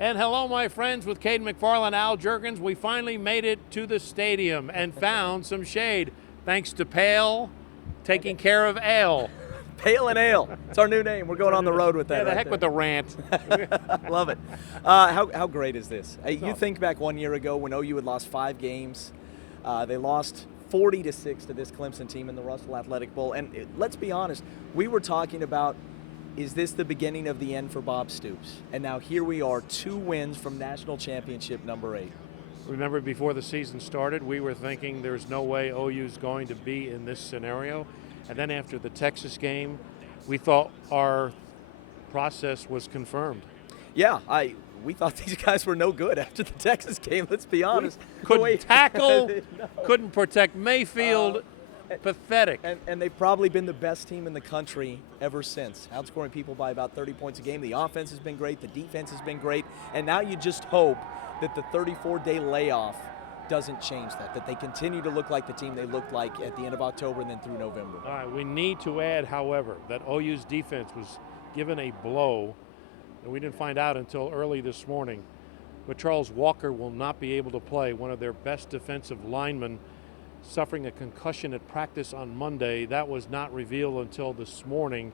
And hello, my friends, with Caden McFarland, Al Jerkins. We finally made it to the stadium and found some shade, thanks to Pale taking care of Ale. Pale and Ale. It's our new name. We're going on the road with that. Yeah, the heck with the rant. Love it. How great is this? You think back 1 year ago when OU had lost 5 games. They lost 40-6 to this Clemson team in the Russell Athletic Bowl. And let's be honest, we were talking about, is this the beginning of the end for Bob Stoops? And now here we are, 2 wins from national championship number 8. Remember, before the season started, we were thinking there's no way OU's going to be in this scenario. And then after the Texas game, we thought our process was confirmed. Yeah, we thought these guys were no good after the Texas game, let's be honest. Couldn't tackle, No. couldn't protect Mayfield. Pathetic. And they've probably been the best team in the country ever since, outscoring people by about 30 points a game. The offense has been great, the defense has been great, and now you just hope that the 34-day layoff doesn't change that they continue to look like the team they looked like at the end of October and then through November. All right, we need to add, however, that OU's defense was given a blow, and we didn't find out until early this morning, but Charles Walker will not be able to play, one of their best defensive linemen, suffering a concussion at practice on Monday. That was not revealed until this morning.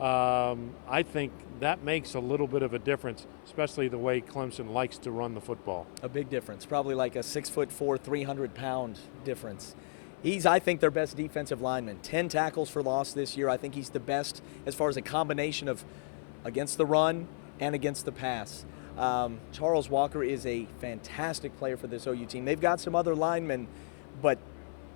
Yeah. I think that makes a little bit of a difference, especially the way Clemson likes to run the football. A big difference, probably like a 6'4", 300-pound difference. He's, I think, their best defensive lineman. 10 tackles for loss this year. I think he's the best as far as a combination of against the run and against the pass. Charles Walker is a fantastic player for this OU team. They've got some other linemen, but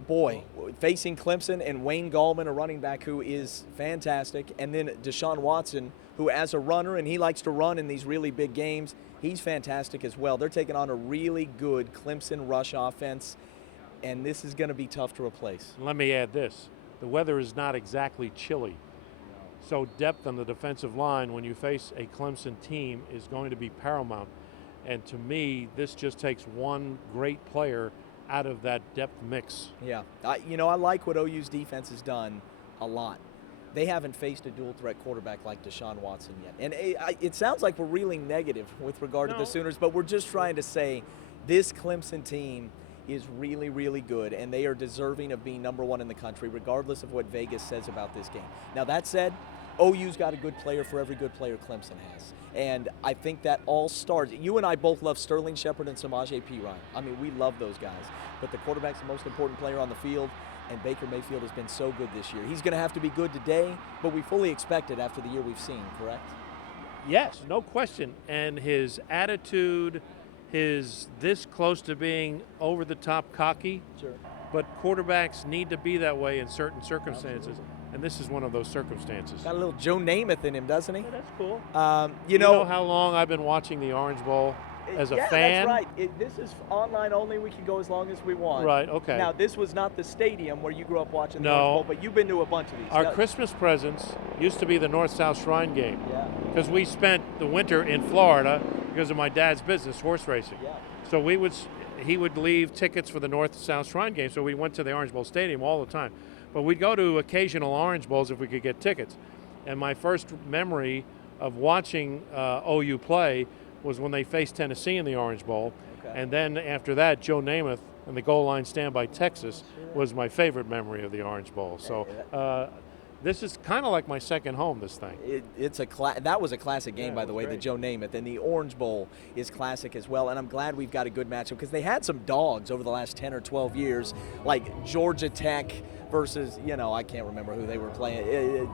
boy, facing Clemson and Wayne Gallman, a running back who is fantastic, and then Deshaun Watson, who as a runner, and he likes to run in these really big games, he's fantastic as well. They're taking on a really good Clemson rush offense, and this is going to be tough to replace. Let me add this. The weather is not exactly chilly. So depth on the defensive line when you face a Clemson team is going to be paramount. And to me, this just takes one great player out of that depth mix. Yeah, I like what OU's defense has done a lot. They haven't faced a dual threat quarterback like Deshaun Watson yet. And it sounds like we're really negative with regard to the Sooners, but we're just trying to say this Clemson team is really, really good, and they are deserving of being number 1 in the country, regardless of what Vegas says about this game. Now, that said, OU's got a good player for every good player Clemson has. And I think that all starts. You and I both love Sterling Shepard and Samaje Perine. I mean, we love those guys. But the quarterback's the most important player on the field, and Baker Mayfield has been so good this year. He's going to have to be good today, but we fully expect it after the year we've seen, correct? Yes, no question. And his attitude, his this close to being over-the-top cocky. Sure. But quarterbacks need to be that way in certain circumstances. Absolutely. And this is one of those circumstances. Got a little Joe Namath in him, doesn't he? Yeah, that's cool. You know how long I've been watching the Orange Bowl as a fan? Yeah, that's right. This is online only. We can go as long as we want. Right, okay. Now, this was not the stadium where you grew up watching the Orange Bowl, but you've been to a bunch of these. Our Christmas presents used to be the North-South Shrine game. Yeah. Because we spent the winter in Florida because of my dad's business, horse racing. Yeah. So he would leave tickets for the North-South Shrine game, so we went to the Orange Bowl Stadium all the time. But we'd go to occasional Orange Bowls if we could get tickets. And my first memory of watching OU play was when they faced Tennessee in the Orange Bowl. Okay. And then after that, Joe Namath and the goal line stand by Texas was my favorite memory of the Orange Bowl. So this is kind of like my second home, this thing. That was a classic game, by the way, the Joe Namath. And the Orange Bowl is classic as well. And I'm glad we've got a good matchup because they had some dogs over the last 10 or 12 years, like Georgia Tech versus, I can't remember who they were playing.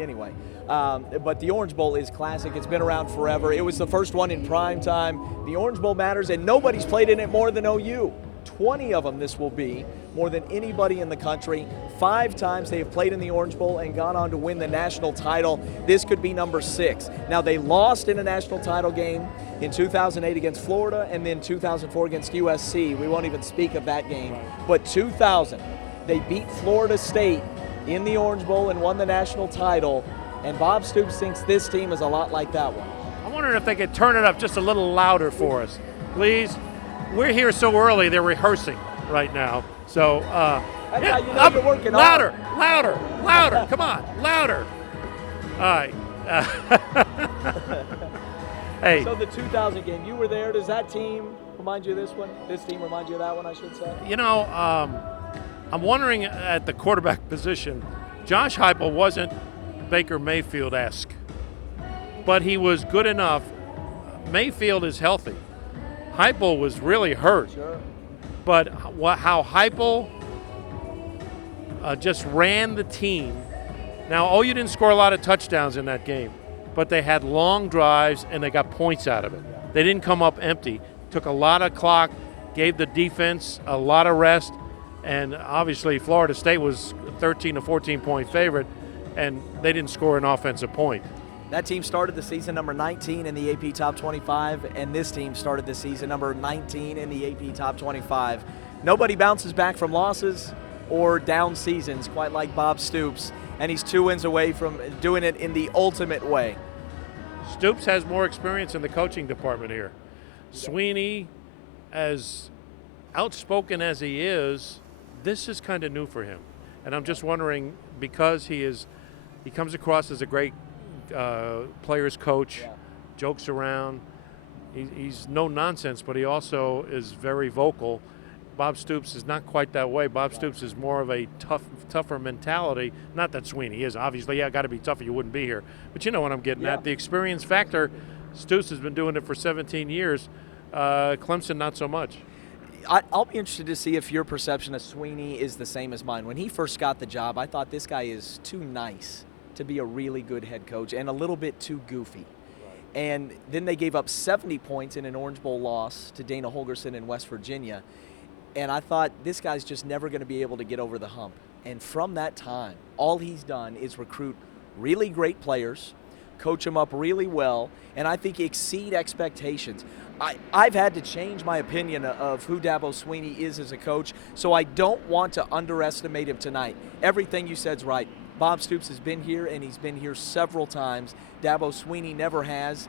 Anyway, but the Orange Bowl is classic. It's been around forever. It was the first one in prime time. The Orange Bowl matters, and nobody's played in it more than OU. 20 of them this will be, more than anybody in the country. 5 times they have played in the Orange Bowl and gone on to win the national title. This could be number 6. Now, they lost in a national title game in 2008 against Florida and then 2004 against USC. We won't even speak of that game. But 2000, they beat Florida State in the Orange Bowl and won the national title. And Bob Stoops thinks this team is a lot like that one. I'm wondering if they could turn it up just a little louder for us, please. We're here so early, they're rehearsing right now. So, that's how you know you're working louder, come on, louder. All right. Hey. So the 2000 game, you were there. Does that team remind you of this one? This team remind you of that one, I should say? You know, I'm wondering at the quarterback position, Josh Heupel wasn't Baker Mayfield-esque, but he was good enough. Mayfield is healthy. Heupel was really hurt. Sure. But how Heupel just ran the team. Now, OU didn't score a lot of touchdowns in that game, but they had long drives and they got points out of it. They didn't come up empty. Took a lot of clock, gave the defense a lot of rest, and obviously Florida State was 13 to 14-point favorite, and they didn't score an offensive point. That team started the season number 19 in the AP Top 25, and this team started the season number 19 in the AP Top 25. Nobody bounces back from losses or down seasons quite like Bob Stoops, and he's 2 wins away from doing it in the ultimate way. Stoops has more experience in the coaching department here. Sweeney, as outspoken as he is, this is kind of new for him. And I'm just wondering, because he comes across as a great players coach, jokes around. He's no nonsense, but he also is very vocal. Bob Stoops is not quite that way. Bob Stoops is more of a tougher mentality. Not that Sweeney is. Obviously, got to be tougher. You wouldn't be here. But you know what I'm getting at. The experience factor, Stoops has been doing it for 17 years. Clemson, not so much. I'll be interested to see if your perception of Sweeney is the same as mine. When he first got the job, I thought this guy is too nice to be a really good head coach and a little bit too goofy. And then they gave up 70 points in an Orange Bowl loss to Dana Holgorsen in West Virginia. And I thought, this guy's just never going to be able to get over the hump. And from that time, all he's done is recruit really great players, coach them up really well, and I think exceed expectations. I've had to change my opinion of who Dabo Sweeney is as a coach, so I don't want to underestimate him tonight. Everything you said's right. Bob Stoops has been here, and he's been here several times. Dabo Sweeney never has.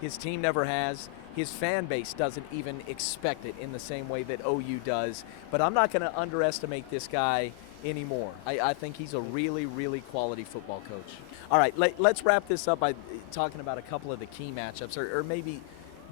His team never has. His fan base doesn't even expect it in the same way that OU does. But I'm not going to underestimate this guy anymore. I think he's a really, really quality football coach. All right, let's wrap this up by talking about a couple of the key matchups, or maybe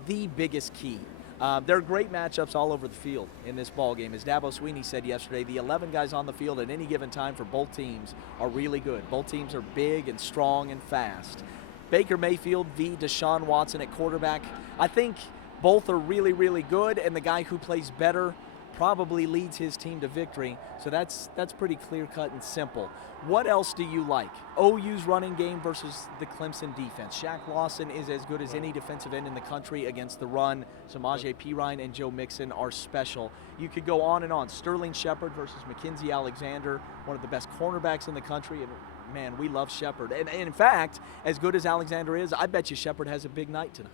the biggest key. There are great matchups all over the field in this ball game. As Dabo Sweeney said yesterday, the 11 guys on the field at any given time for both teams are really good. Both teams are big and strong and fast. Baker Mayfield v. Deshaun Watson at quarterback. I think both are really, really good, and the guy who plays better probably leads his team to victory. So that's pretty clear-cut and simple. What else do you like? OU's running game versus the Clemson defense. Shaq Lawson is as good as any defensive end in the country against the run. Samaje Perine and Joe Mixon are special. You could go on and on. Sterling Shepard versus Mackenzie Alexander, one of the best cornerbacks in the country. And man, we love Shepard. And in fact, as good as Alexander is, I bet you Shepard has a big night tonight.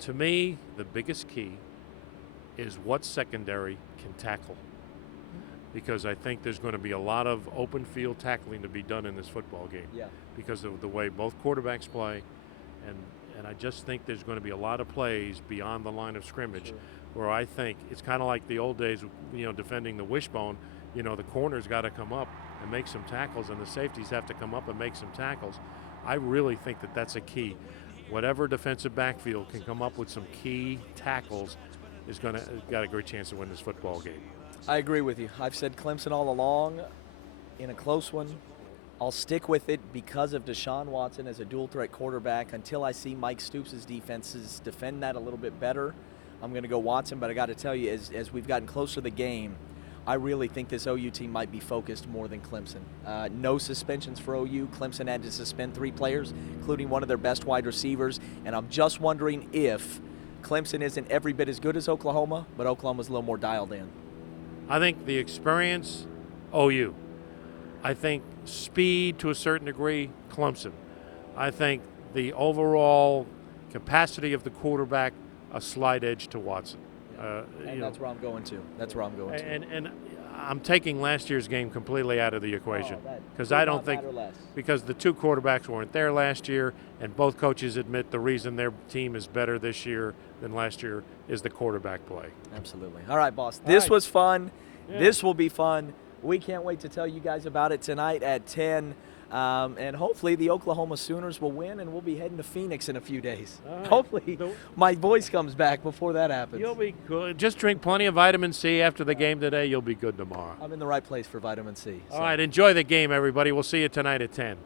To me, the biggest key is what secondary can tackle, because I think there's going to be a lot of open field tackling to be done in this football game because of the way both quarterbacks play, and I just think there's going to be a lot of plays beyond the line of scrimmage where I think it's kind of like the old days, defending the wishbone. The corners got to come up and make some tackles, and the safeties have to come up and make some tackles. I really think that that's a key. Whatever defensive backfield can come up with some key tackles is got a great chance to win this football game. I agree with you. I've said Clemson all along in a close one. I'll stick with it because of Deshaun Watson as a dual-threat quarterback. Until I see Mike Stoops' defenses defend that a little bit better, I'm going to go Watson. But I got to tell you, as we've gotten closer to the game, I really think this OU team might be focused more than Clemson. No suspensions for OU. Clemson had to suspend 3 players, including one of their best wide receivers. And I'm just wondering if Clemson isn't every bit as good as Oklahoma, but Oklahoma's a little more dialed in. I think the experience, OU. I think speed to a certain degree, Clemson. I think the overall capacity of the quarterback, a slight edge to Watson. And that's where I'm going to. And I'm taking last year's game completely out of the equation because I don't think because the 2 quarterbacks weren't there last year, and both coaches admit the reason their team is better this year than last year is the quarterback play. Absolutely. All right, boss. This was fun. Yeah. This will be fun. We can't wait to tell you guys about it tonight at 10. And hopefully the Oklahoma Sooners will win, and we'll be heading to Phoenix in a few days. All right. Hopefully my voice comes back before that happens. You'll be good. Just drink plenty of vitamin C after the game today. You'll be good tomorrow. I'm in the right place for vitamin C. All right, enjoy the game, everybody. We'll see you tonight at 10.